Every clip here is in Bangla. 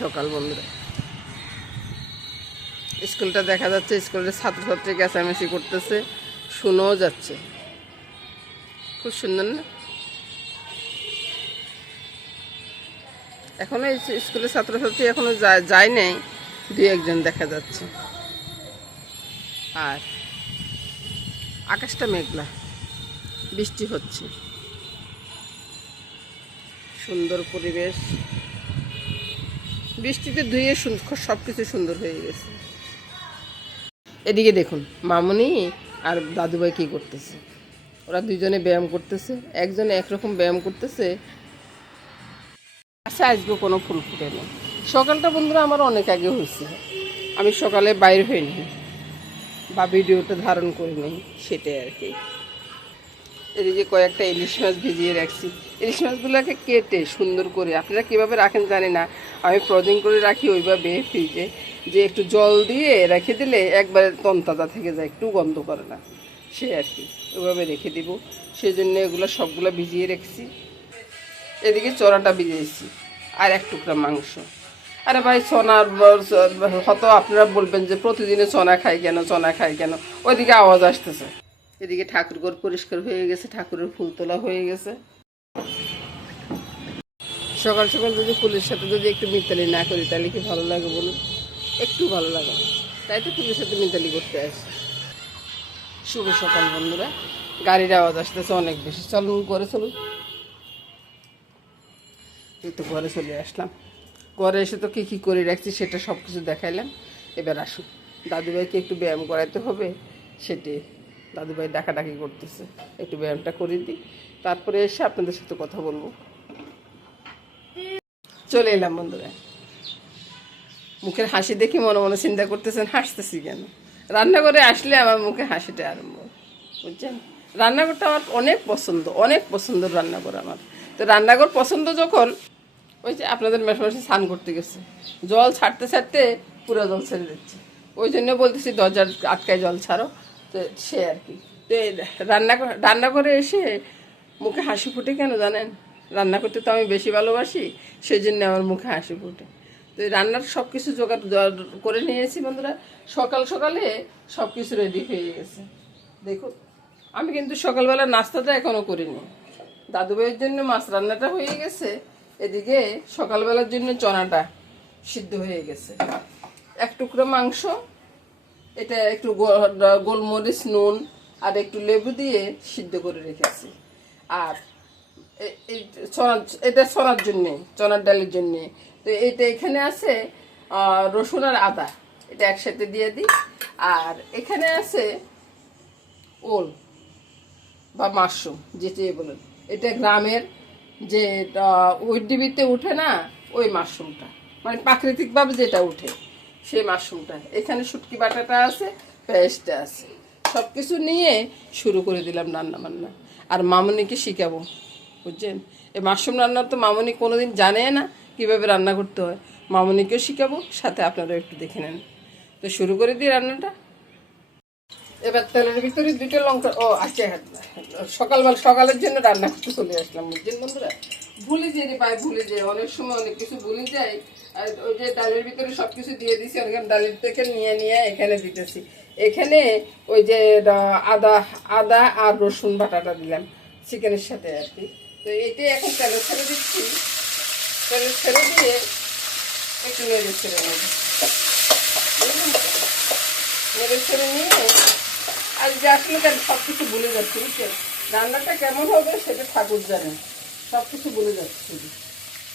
সকাল বন্ধুরা, স্কুলটা দেখা যাচ্ছে, স্কুলের ছাত্রছাত্রী চেঁচামেচি করতেছে, শোনাও যাচ্ছে। খুব সুন্দর না? এখনো স্কুলের ছাত্রছাত্রী এখনো যায় নাই, দুই একজন দেখা যাচ্ছে। আর আকাশটা মেঘলা, বৃষ্টি হচ্ছে, সুন্দর পরিবেশ। বৃষ্টিতে ধুয়ে সব কিছু সুন্দর হয়ে গেছে। এদিকে দেখুন, মামুনি আর দাদুভাই কী করতেছে। ওরা দুজনে ব্যায়াম করতেছে, একজনে একরকম ব্যায়াম করতেছে। আচ্ছা, আজকে কোনো ফুল ফুটে নেই। সকালটা বন্ধুরা আমার অনেক আগে হয়েছে, আমি সকালে বাইর হইনি বা ভিডিওটা ধারণ করি নাই, সেটাই আর কি। এদিকে কয়েকটা ইলিশ মাছ ভিজিয়ে রাখছি। ইলিশ মাছগুলোকে কেটে সুন্দর করে, আপনারা কীভাবে রাখেন জানি না, আমি ফ্রোজিং করে রাখি ওইভাবে ফ্রিজে, যে একটু জল দিয়ে রেখে দিলে একবারে তনতাজা থেকে যায়, একটু গন্ধ করে না, সে আর কি। ওইভাবে রেখে দিব, সেই জন্য এগুলো সবগুলো ভিজিয়ে রেখেছি। এদিকে চড়াটা ভিজিয়েছি, আর এক টুকরা মাংস। আরে ভাই, সোনার হয়তো আপনারা বলবেন যে প্রতিদিনে সোনা খাই কেন, ওইদিকে আওয়াজ আসতেছে। এদিকে ঠাকুর ঘর পরিষ্কার হয়ে গেছে, ঠাকুরের ফুল তোলা হয়ে গেছে। সকাল সকাল যদি ফুলের সাথে যদি একটু মিতালি না করি তাহলে কি ভালো লাগে বলুন? একটু ভালো লাগে, তাই তো ফুলের সাথে মিতালি করতে আসি। শুভ সকাল বন্ধুরা, গাড়ির আওয়াজ আসতেছে অনেক বেশি। চলুন ঘরে চলুন। এই তো ঘরে চলে আসলাম। ঘরে এসে তো কী করে রাখছি সেটা সব কিছু দেখাইলাম। এবার আসুন, দাদুভাইকে একটু ব্যায়াম করাইতে হবে, সেটি দাদুভাই ডাকাডাকি করতেছে, একটু ব্যায়ামটা করে দিই, তারপরে এসে আপনাদের সাথে কথা বলবো। চলে এলাম বন্ধুরা। মুখের হাসি দেখি মনে মনে চিন্তা করতেছেন হাসতেছি কেন। রান্নাঘরে আসলে আমার মুখে হাসিটা আরম্ভ, বুঝছেন? রান্নাঘরটা আমার অনেক পছন্দ রান্নাঘর আমার। তো রান্নাঘর পছন্দ যখন, ওই যে আপনাদের মেশামেশি স্নান করতে গেছে, জল ছাড়তে পুরো জল ছেড়ে দিচ্ছে, ওই জন্য বলতেছি দরজার আটকায় জল ছাড়ো। তো সে আর কি। তো রান্নাঘরে এসে মুখে হাসি ফুটে কেন জানেন? রান্না করতে তো আমি বেশি ভালোবাসি, সেই জন্য আমার মুখে হাসি ফুটে। তো রান্নার সব কিছু জোগাড় করে নিয়েছি বন্ধুরা। সকালে সব কিছু রেডি হয়ে গেছে। দেখুন, আমি কিন্তু সকালবেলা নাস্তাটা এখনও করিনি। দাদুভাইয়ের জন্য মাছ রান্নাটা হয়ে গেছে, এদিকে সকালবেলার জন্য চনাটা সিদ্ধ হয়ে গেছে। এক টুকরো মাংস, এটা একটু গোলমরিচ, নুন আর একটু লেবু দিয়ে সিদ্ধ করে রেখেছি। আর এটা চনার জন্যে, চনার ডালের জন্যে। তো এটা এখানে আছে রসুন আর আদা, এটা একসাথে দিয়ে দিই। আর এখানে আছে ওল বা মাশরুম, যেটাই বলেন। এটা গ্রামের যে ওই ডিবিতে উঠে না, ওই মাশরুমটা, মানে প্রাকৃতিকভাবে যেটা উঠে সেই মাশরুমটা। এখানে শুটকি বাটাটা আছে, পেঁয়াজটা আছে, সব কিছু নিয়ে শুরু করে দিলাম রান্না বান্না। আর মামুনিকে শিখাবো, বুঝছেন? এই মাশরুম রান্না তো মামুনি কোনোদিন জানে না কীভাবে রান্না করতে হয়, মামুনিকেও শিখাবো, সাথে আপনারাও একটু দেখে নেন। তো শুরু করে দিই রান্নাটা। এবার তেলের ভিতরে 2টা লঙ্কা, আচ্ছা, সকালের জন্য রান্না করতে চলে আসলাম, বুঝছেন বন্ধুরা? ভুলে যাই অনেক সময় অনেক কিছু ভুলে যাই। আর ওই যে ডালের ভিতরে সব কিছু দিয়ে দিছি, অনেক ডালের থেকে নিয়ে এখানে দিতেছি। এখানে ওই যে আদা আর রসুন বাটাটা দিলাম চিকেনের সাথে আর কি। তো এটাই এখন তেলে ছেড়ে দিচ্ছি। তেলে ছেড়ে দিয়ে একটু নেড়ে ছেড়ে নেব, নেড়ে ছেড়ে নিয়ে। আর যে আসলে সব কিছু ভুলে যাচ্ছে, বুঝছেন? রান্নাটা কেমন হবে সেটা ঠাকুর জানেন, সব কিছু ভুলে যাচ্ছে।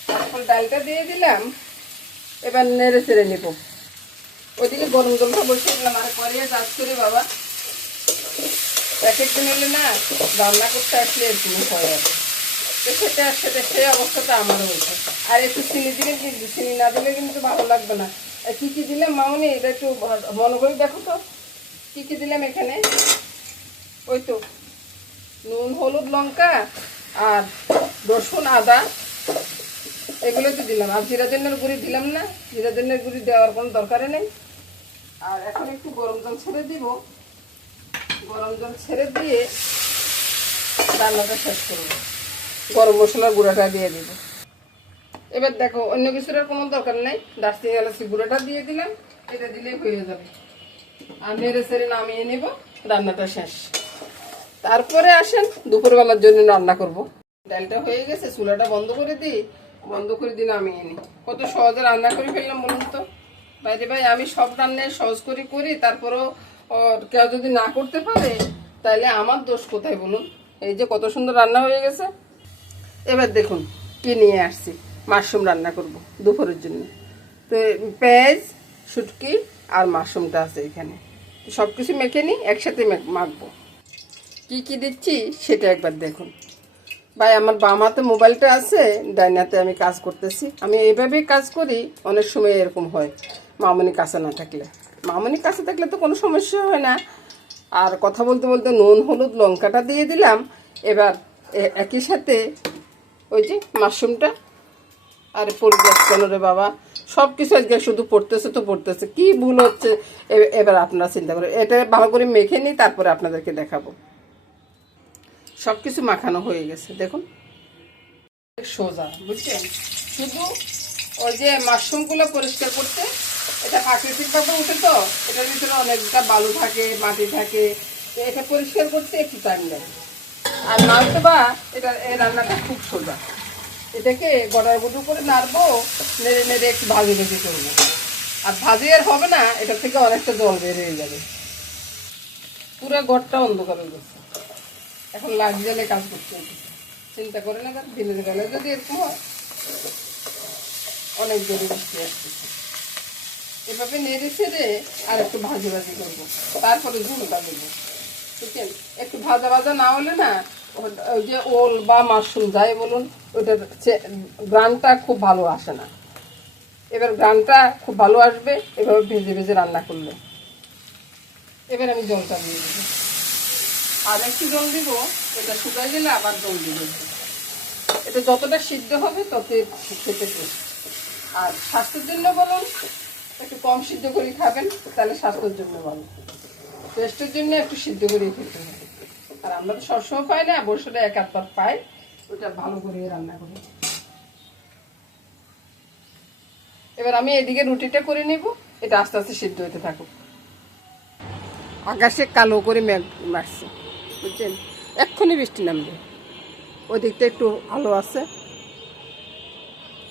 তারপর ডালটা দিয়ে দিলাম, এবার নেড়ে চেড়ে নেব। ওইদিকে গরম জলটা বসিয়ে দিলাম। আর করিয়ে কাজ করে বাবা, এক একদিন হলে না রান্না করতে আসলে এরকম হয়। আর তো সেটা সেই অবস্থাটা আমারও হয়েছে। আর একটু চিনি দিলে, কিন্তু চিনি না দিলে কিন্তু ভালো লাগবে না। কী কী দিলাম মামনি, এটা একটু মনে করে দেখো তো কী কী দিলাম এখানে। ওই তো নুন, হলুদ, লঙ্কা আর রসুন, আদা, এগুলো তো দিলাম। আর জিরা ধনিয়ার গুঁড়ি দিলাম না, জিরা ধনিয়ার গুঁড়ি দেওয়ার কোনো দরকারই নেই। আর এখন একটু গরম জল ছেড়ে দিব। গরম জল ছেড়ে দিয়ে রান্নাটা শেষ করব। গরম মশলার গুঁড়াটা দিয়ে দিব। এবার দেখো অন্য কিছুর আর কোনো দরকার নেই, দারচিনি এলাচি গুঁড়োটা দিয়ে দিলাম, এটা দিলেই হয়ে যাবে। আর নেড়ে চেড়ে নামিয়ে নিব, রান্নাটা শেষ। তারপরে আসেন দুপুরবেলার জন্য রান্না করব। ডালটা হয়ে গেছে, চুলাটা বন্ধ করে দিই, বন্ধ করে দিয়ে নামিয়ে নিই। কত সহজে রান্না করে ফেললাম বলুন তো। বাইরে ভাই আমি সব রান্নায় সহজ করে করি, তারপরেও কেউ যদি না করতে পারে তাহলে আমার দোষ কোথায় বলুন। এই যে কত সুন্দর রান্না হয়ে গেছে। এবার দেখুন কি নিয়ে আসছি, মাশরুম রান্না করব দুপুরের জন্য। তো পেঁয়াজ, শুটকি আর মাশরুমটা আছে এখানে, সব কিছু মেখে নিই, একসাথে মাখবো। কি কি দিচ্ছি সেটা একবার দেখুন। ভাই আমার বাম হাতে মোবাইলটা আছে, ডাইন হাতে আমি কাজ করতেছি। আমি এইভাবেই কাজ করি, অনেক সময় এরকম হয় মামনি কাছে না থাকলে। মামনি কাছে থাকলে তো কোনো সমস্যা হয় না। আর কথা বলতে বলতে নুন হলুদ লঙ্কাটা দিয়ে দিলাম। এবার একই সাথে ওই যে মাশরুমটা, আর পড়ে যাচ্ছে কেন রে বাবা, সব কিছু আজকে শুধু পড়তেছে তো পড়তেছে, কি ভুল হচ্ছে এবার আপনারা চিন্তা করে এটা ভালো করে মেখে নিই, তারপরে আপনাদেরকে দেখাবো। সব কিছু মাখানো হয়ে গেছে দেখুন, সোজা বুঝছেন। শুধু ওই যে মাশরুমগুলো পরিষ্কার করতে, এটা প্রাকৃতিকভাবে উঠে তো, এটার ভিতরে অনেকটা বালু থাকে, মাটি থাকে, তো এটা পরিষ্কার করতে একটু টাইম লাগে। আর নাড়তে বা এটা এই রান্নাটা খুব সোজা। এটাকে গড়ার গুঁড়ো করে নাড়বো, নেড়ে নেড়ে একটু ভাজি ভেজে করবো। আর ভাজি আর হবে না, এটা থেকে অনেকটা জল বের হয়ে যাবে। পুরো ঘরটা অন্ধকার হয়ে গেছে, এখন লাগ জ্বালে কাজ করতে হবে। চিন্তা করে না, দিনের বেলায় যদি এরকম হয়, অনেক জোরে বৃষ্টি আসতেছে। এভাবে নেড়ে ছেড়ে আর একটু ভাজি ভাজি করবো, তারপরে ঝুলটা দেবো। বুঝছেন, একটু ভাজা ভাজা না হলে না, ওই যে ওল বা মাশরুম যাই বলুন, ওটার গ্রানটা খুব ভালো আসে না। এবার গ্রানটা খুব ভালো আসবে এভাবে ভেজে ভেজে রান্না করলে। এবার আমি জলটা দিয়ে দেবো, আর একটু জল দিব, এটা শুকাই গেলে আবার জল দিয়ে দেবো। এটা যতটা সিদ্ধ হবে তত খেতে টেস্ট। আর স্বাস্থ্যের জন্য বলুন, একটু কম সিদ্ধ করে খাবেন, তাহলে স্বাস্থ্যের জন্য ভালো। টেস্টের জন্য একটু সিদ্ধ করে খেতে হবে। আর আমরা তো সবসময় পাই না, বছরে এক আধবার পাই, ওটা ভালো করে রান্না করি। এবার আমি এদিকে রুটিটা করে নেব, এটা আস্তে আস্তে সিদ্ধ হতে থাকুক। আকাশে কালো করে মেঘ মারছে বুঝছেন, এক্ষুনি বৃষ্টি নামবে। ওই দিকটা একটু আলো আছে,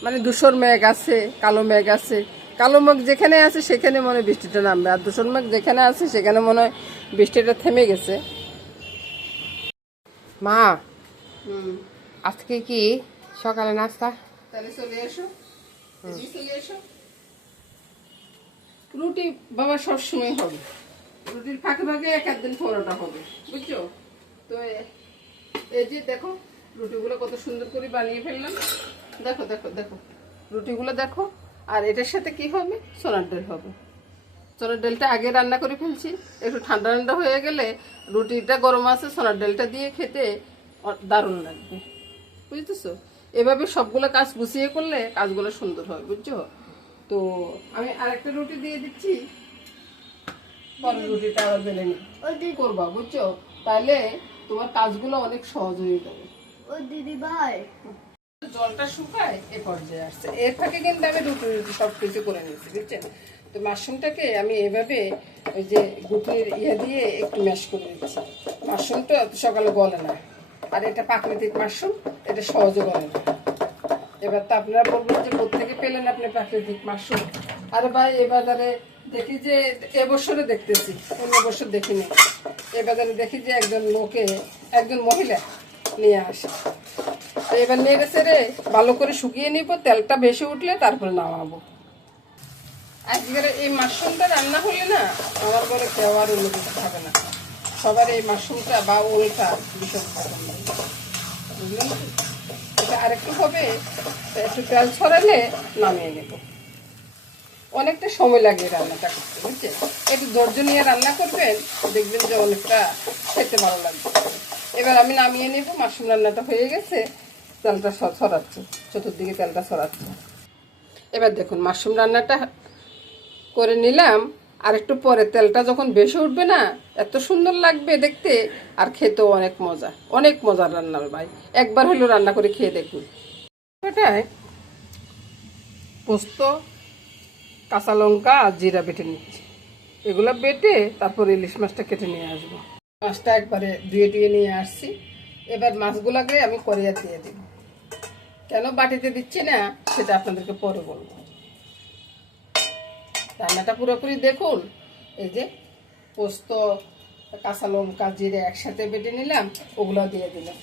মানে ধূসর মেঘ আছে, কালো মেঘ আছে। কালো মেঘ যেখানে আছে সেখানে মনে হয় বৃষ্টিটা নামবে, আর ধূসর মেঘ যেখানে আছে সেখানে মনে হয় বৃষ্টিটা থেমে গেছে। মা, আজকে কি সকালে নাস্তা? তাহলে চলে এসো, চলে এসো। রুটি বাবা সবসময় হবে, রুটির ফাঁকে ফাঁকে এক একদিন পরোটা হবে, বুঝছো তো। এই যে দেখো রুটিগুলো কত সুন্দর করে বানিয়ে ফেললাম, দেখো দেখো দেখো রুটিগুলো দেখো। আর এটার সাথে কি হবে, সোনার ডাল হবে। সোনার ডালটা আগে রান্না করে ফেলছি, একটু ঠান্ডা ঠান্ডা হয়ে গেলে রুটিটা গরম আছে, সোনার ডালটা দিয়ে খেতে দারুণ লাগবে, বুঝতেছো। এভাবে সবগুলো কাজ গুছিয়ে করলে কাজগুলো সুন্দর হয়, বুঝছো তো। আমি আরেকটা রুটি দিয়ে দিচ্ছি, পরের রুটিটা আবার বেলে নিই করবা, বুঝছো, তাহলে তোমার কাজগুলো অনেক সহজ হয়ে যাবে। ও দিদি ভাই, জলটা শুকায় এ পর্যায়ে আসছে, এর ফাঁকে কিন্তু আমি রুটি রুটি সব কিছু করে নিয়েছি, বুঝছেন তো। মাশরুমটাকে আমি এভাবে ওই যে গুটির ইয়ে দিয়ে একটু ম্যাশ করে দিচ্ছি। মাশরুমটা সকালে গলে না, আর এটা প্রাকৃতিক মাশরুম, এটা সহজে গলে না। এবার তো আপনারা বলবেন যে কোত্থেকে পেলেন আপনি প্রাকৃতিক মাশরুম। আরে ভাই এ বাজারে দেখি যে, এবছরে দেখতেছি, অন্য বছর দেখিনি, এ বাজারে দেখি যে একজন মহিলা নিয়ে আসে। তো এবার নেড়ে চেড়ে ভালো করে শুকিয়ে নিব, তেলটা বেশি উঠলে তারপরে নামাবো। আজকের এই মাশরুমটা রান্না হলে না, আমার ঘরে কেউ আর অন্য কিছু খাবে না, সবার এই মাশরুমটা বা ওলটা ভীষণ পছন্দ, বুঝলেন। এটা আরেকটু হবে, একটু তেল ছড়ালে নামিয়ে নেব। অনেকটা সময় লাগে রান্নাটা করতে, বুঝছেন। একটু ধৈর্য নিয়ে রান্না করবেন, দেখবেন যে অনেকটা খেতে ভালো লাগবে। এবার আমি নামিয়ে নেব, মাশরুম রান্নাটা হয়ে গেছে, তেলটা ছড়াচ্ছে, চতুর্দিকে তেলটা ছড়াচ্ছে। এবার দেখুন মাশরুম রান্নাটা করে নিলাম, আর একটু পরে তেলটা যখন বেশি উঠবে না, এত সুন্দর লাগবে দেখতে, আর খেতেও অনেক মজা, অনেক মজার রান্না ভাই। একবার হলেও রান্না করে খেয়ে দেখুন। এটাই পোস্ত, কাঁচা লঙ্কা আর জিরা বেটে নিচ্ছি। এগুলো বেটে তারপর ইলিশ মাছটা কেটে নিয়ে আসবো। মাছটা একবারে ধুয়ে নিয়ে আসছি। এবার মাছগুলোকে আমি কড়াইয়ে দিয়ে দিব। কেন বাটিতে দিচ্ছি না সেটা আপনাদেরকে পরে বলবো। রান্নাটা পুরোপুরি দেখুন। এই যে পোস্ত, কাঁচা লঙ্কা, জিরে একসাথে বেটে নিলাম, ওগুলো দিয়ে দিলাম।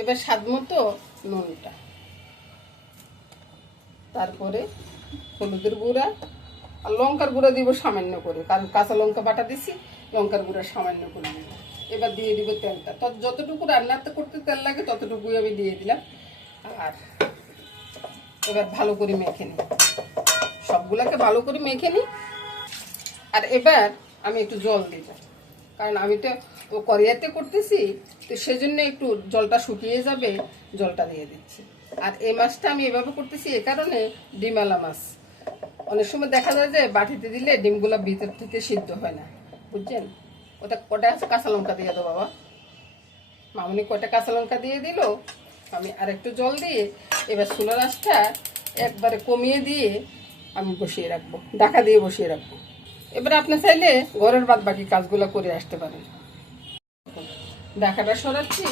এবার স্বাদ মতো নুনটা, তারপরে হলুদের গুঁড়া আর লঙ্কার গুঁড়া দিব সামান্য করে, কারণ কাঁচা লঙ্কা বাটা দিছি, লঙ্কার গুঁড়া সামান্য করে দিব। এবার দিয়ে দিব তেলটা, যতটুকু রান্নাতে করতে তেল লাগে ততটুকুই আমি দিয়ে দিলাম। আর এবার ভালো করে মেখে নিই, সবগুলোকে ভালো করে মেখে নিই। আর এবার আমি একটু জল দিব, কারণ আমি তো কড়াইতে করতেছি, তো সেজন্য একটু জলটা শুকিয়ে যাবে, জলটা দিয়ে দিচ্ছি। আর এই মাছটা আমি এভাবে করতেছি এ কারণে, ডিমওয়ালা মাছ। অনেক সময় দেখা যায় যে বাটিতে দিলে ডিমগুলো ভিতর থেকে সিদ্ধ হয় না, বুঝছেন? কটা কাঁচা লঙ্কা দিয়ে দাও বাবা। মামনি কটা কাঁচা লঙ্কা দিয়ে দিল। আমি আরেকটু জল দিয়ে এবার চুলার আঁচটা একবারে কমিয়ে দিয়ে আমি বসিয়ে রাখবো, ঢাকা দিয়ে বসিয়ে রাখবো। এবার আপনি চাইলে ঘরের বাদ বাকি কাজগুলো করে আসতে পারেন। ঢাকাটা সরাচ্ছি,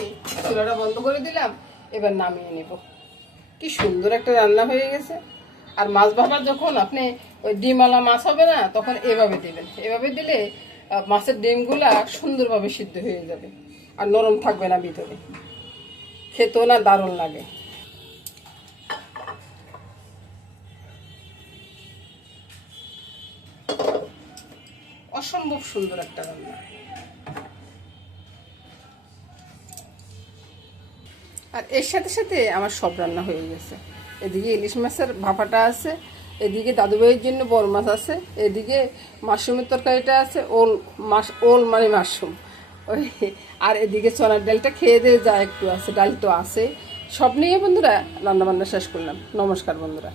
চুলাটা বন্ধ করে দিলাম, এবার নামিয়ে নেব। কি সুন্দর একটা রান্না হয়ে গেছে। আর মাছ ভাবার যখন আপনি ওই ডিমওয়ালা মাছ হবে না, তখন এভাবে দিবেন। এভাবে দিলে মাছের ডিমগুলা সুন্দরভাবে সিদ্ধ হয়ে যাবে আর নরম থাকবে না ভিতরে, খেতেও না দারুণ লাগে। অসম্ভব সুন্দর একটা রান্না। আর এর সাথে সাথে আমার সব রান্না হয়ে গেছে। এদিকে ইলিশ মাছের ভাপাটা আছে, এদিকে দাদুভাইয়ের জন্য বড় মাছ আছে, এদিকে মাশরুমের তরকারিটা আছে, ওল মানে মাশরুম ওই, আর এদিকে চনার ডালটা খেয়ে দিয়ে যা একটু আছে, ডাল তো আছে। সব নিয়ে বন্ধুরা রান্না বান্না শেষ করলাম। নমস্কার বন্ধুরা।